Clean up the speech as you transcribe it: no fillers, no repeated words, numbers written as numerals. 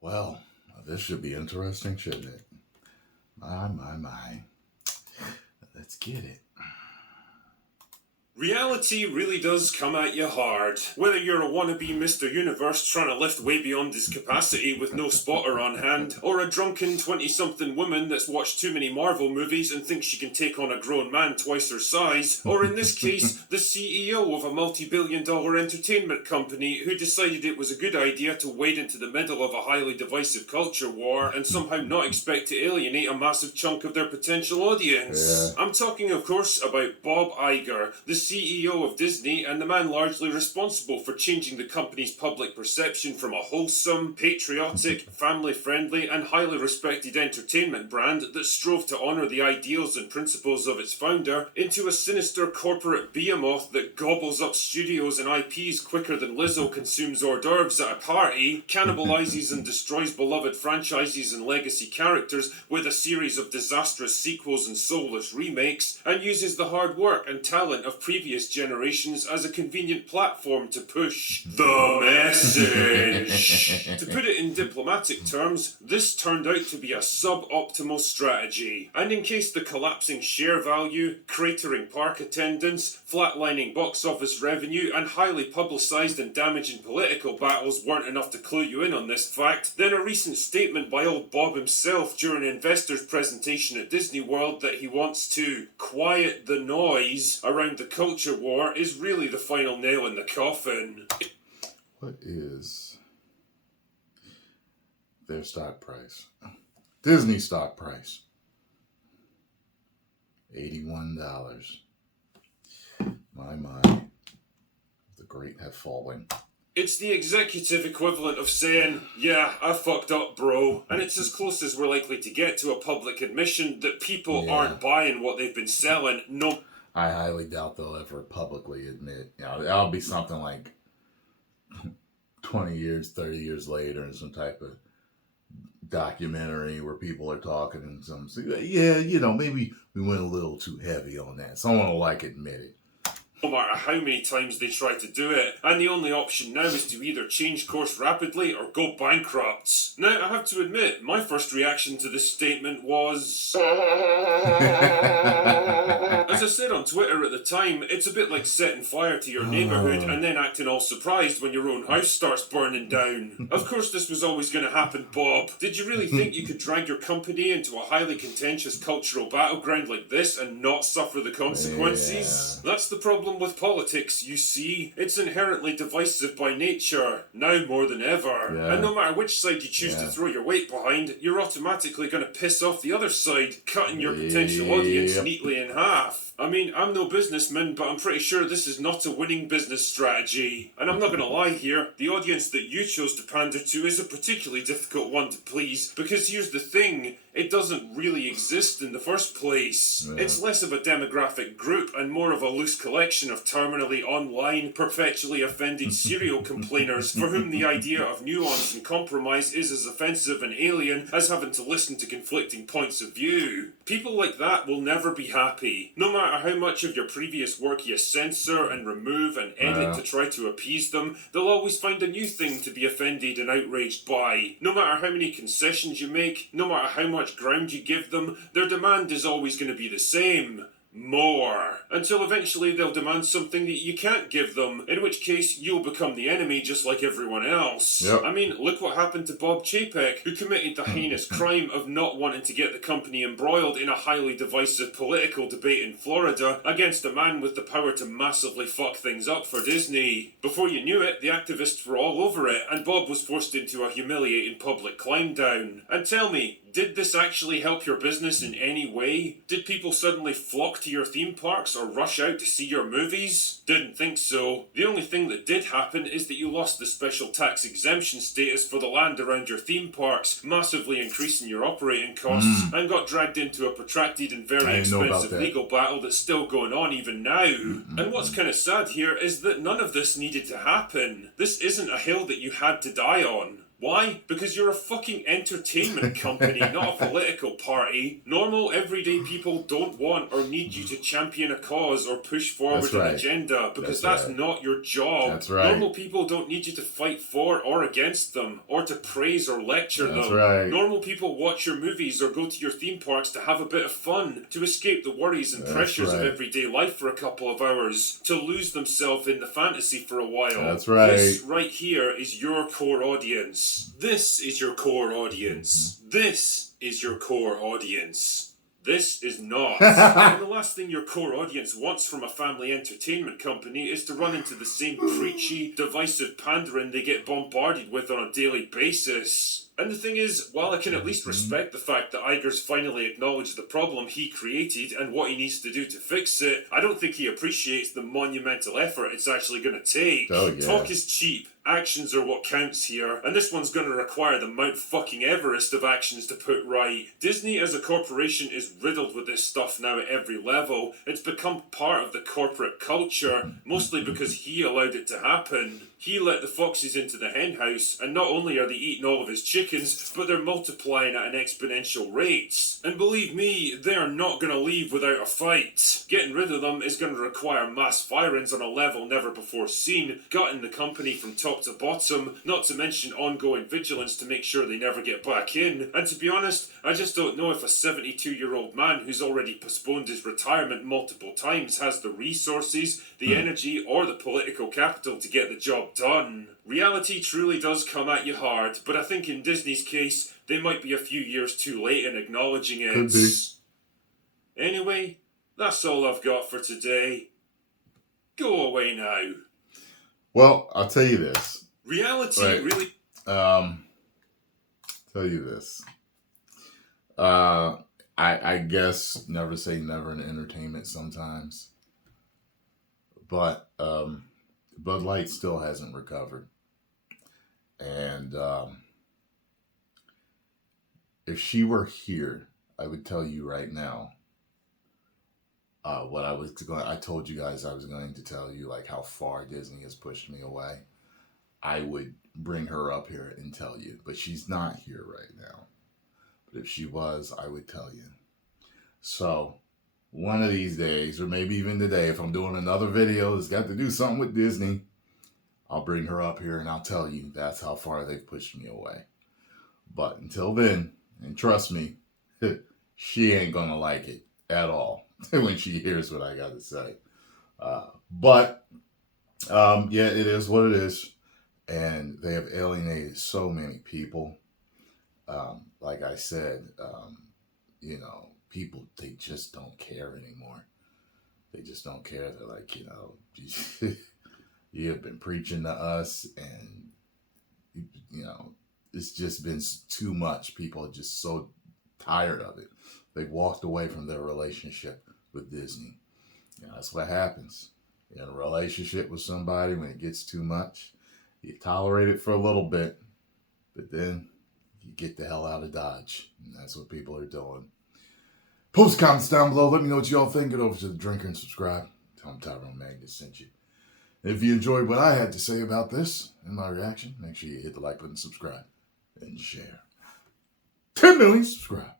Well, this should be interesting, shouldn't it? My. Let's get it. Reality really does come at you hard. Whether you're a wannabe Mr. Universe trying to lift way beyond his capacity with no spotter on hand, or a drunken 20-something woman that's watched too many Marvel movies and thinks she can take on a grown man twice her size, or in this case, the CEO of a multi-billion-dollar entertainment company who decided it was a good idea to wade into the middle of a highly divisive culture war and somehow not expect to alienate a massive chunk of their potential audience. Yeah. I'm talking, of course, about Bob Iger, the CEO of Disney and the man largely responsible for changing the company's public perception from a wholesome, patriotic, family-friendly and highly respected entertainment brand that strove to honour the ideals and principles of its founder into a sinister corporate behemoth that gobbles up studios and IPs quicker than Lizzo consumes hors d'oeuvres at a party, cannibalises and destroys beloved franchises and legacy characters with a series of disastrous sequels and soulless remakes, and uses the hard work and talent of previous generations as a convenient platform to push the message. To put it in diplomatic terms, this turned out to be a suboptimal strategy. And in case the collapsing share value, cratering park attendance, flatlining box office revenue, and highly publicised and damaging political battles weren't enough to clue you in on this fact, then a recent statement by old Bob himself during an investor's presentation at Disney World that he wants to quiet the noise around the culture war is really the final nail in the coffin. What is their stock price? Disney stock price. $81. My. The great have fallen. It's the executive equivalent of saying, yeah, I fucked up, bro. And it's as close as we're likely to get to a public admission that people aren't buying what they've been selling. No. I highly doubt they'll ever publicly admit. That'll be something like 20 years, 30 years later in some type of documentary where people are talking and some say, maybe we went a little too heavy on that. Someone will admit it. No matter how many times they try to do it, and the only option now is to either change course rapidly or go bankrupt. Now, I have to admit, my first reaction to this statement was... As I said on Twitter at the time, it's a bit like setting fire to your neighbourhood and then acting all surprised when your own house starts burning down. Of course this was always going to happen, Bob. Did you really think you could drag your company into a highly contentious cultural battleground like this and not suffer the consequences? That's the problem with politics, you see. It's inherently divisive by nature, now more than ever. And no matter which side you choose to throw your weight behind, you're automatically going to piss off the other side, cutting your potential audience neatly in half. I mean, I'm no businessman, but I'm pretty sure this is not a winning business strategy. And I'm not going to lie here, the audience that you chose to pander to is a particularly difficult one to please, because here's the thing, it doesn't really exist in the first place. It's less of a demographic group and more of a loose collection of terminally online, perpetually offended serial complainers for whom the idea of nuance and compromise is as offensive and alien as having to listen to conflicting points of view. People like that will never be happy. No matter how much of your previous work you censor and remove and edit to try to appease them, they'll always find a new thing to be offended and outraged by. No matter how many concessions you make, no matter how much ground you give them, their demand is always going to be the same. More. Until eventually they'll demand something that you can't give them, in which case you'll become the enemy just like everyone else. I mean, look what happened to Bob Chapek, who committed the heinous crime of not wanting to get the company embroiled in a highly divisive political debate in Florida against a man with the power to massively fuck things up for Disney. Before you knew it, the activists were all over it, and Bob was forced into a humiliating public climb down. And tell me, did this actually help your business in any way? Did people suddenly flock to your theme parks or rush out to see your movies? Didn't think so. The only thing that did happen is that you lost the special tax exemption status for the land around your theme parks, massively increasing your operating costs, and got dragged into a protracted and very expensive legal battle that's still going on even now. And what's kind of sad here is that none of this needed to happen. This isn't a hill that you had to die on. Why? Because you're a fucking entertainment company, not a political party. Normal, everyday people don't want or need you to champion a cause or push forward an agenda, because that's not your job. That's right. Normal people don't need you to fight for or against them, or to praise or lecture them. That's right. Normal people watch your movies or go to your theme parks to have a bit of fun, to escape the worries and pressures of everyday life for a couple of hours, to lose themselves in the fantasy for a while. That's right. This right here is your core audience. This is your core audience. This is your core audience. This is not. And the last thing your core audience wants from a family entertainment company is to run into the same preachy, divisive pandering they get bombarded with on a daily basis. And the thing is, while I can at least respect the fact that Iger's finally acknowledged the problem he created and what he needs to do to fix it, I don't think he appreciates the monumental effort it's actually going to take. Oh, yeah. Talk is cheap. Actions are what counts here, and this one's going to require the Mount fucking Everest of actions to put right. Disney as a corporation is riddled with this stuff now at every level. It's become part of the corporate culture, mostly because he allowed it to happen. He let the foxes into the hen house, and not only are they eating all of his chickens, but they're multiplying at an exponential rate. And believe me, they are not going to leave without a fight. Getting rid of them is going to require mass firings on a level never before seen, gutting the company from top to bottom, not to mention ongoing vigilance to make sure they never get back in. And to be honest, I just don't know if a 72-year-old man who's already postponed his retirement multiple times has the resources, the energy, or the political capital to get the job done. Reality truly does come at you hard, but I think in Disney's case, they might be a few years too late in acknowledging it. Could be. Anyway, that's all I've got for today. Go away now. Well, I'll tell you this. Reality really... tell you this. I guess never say never in entertainment sometimes. But Bud Light still hasn't recovered. And if she were here, I would tell you right now what I told you guys I was going to tell you, like how far Disney has pushed me away. I would bring her up here and tell you, but she's not here right now. But if she was, I would tell you. So one of these days, or maybe even today, if I'm doing another video that's got to do something with Disney, I'll bring her up here and I'll tell you that's how far they've pushed me away. But until then, and trust me, she ain't gonna like it at all when she hears what I got to say. But it is what it is. And they have alienated so many people. Like I said, people, they just don't care anymore. They just don't care. They're like, you have been preaching to us, and, it's just been too much. People are just so tired of it. They've walked away from their relationship with Disney. That's what happens. You're in a relationship with somebody, when it gets too much, you tolerate it for a little bit, but then you get the hell out of Dodge. And that's what people are doing. Post comments down below. Let me know what y'all think. Get over to the drinker and subscribe. Tell them Tyrone Magnus sent you. If you enjoyed what I had to say about this and my reaction, make sure you hit the like button, subscribe, and share. 10 million subscribe.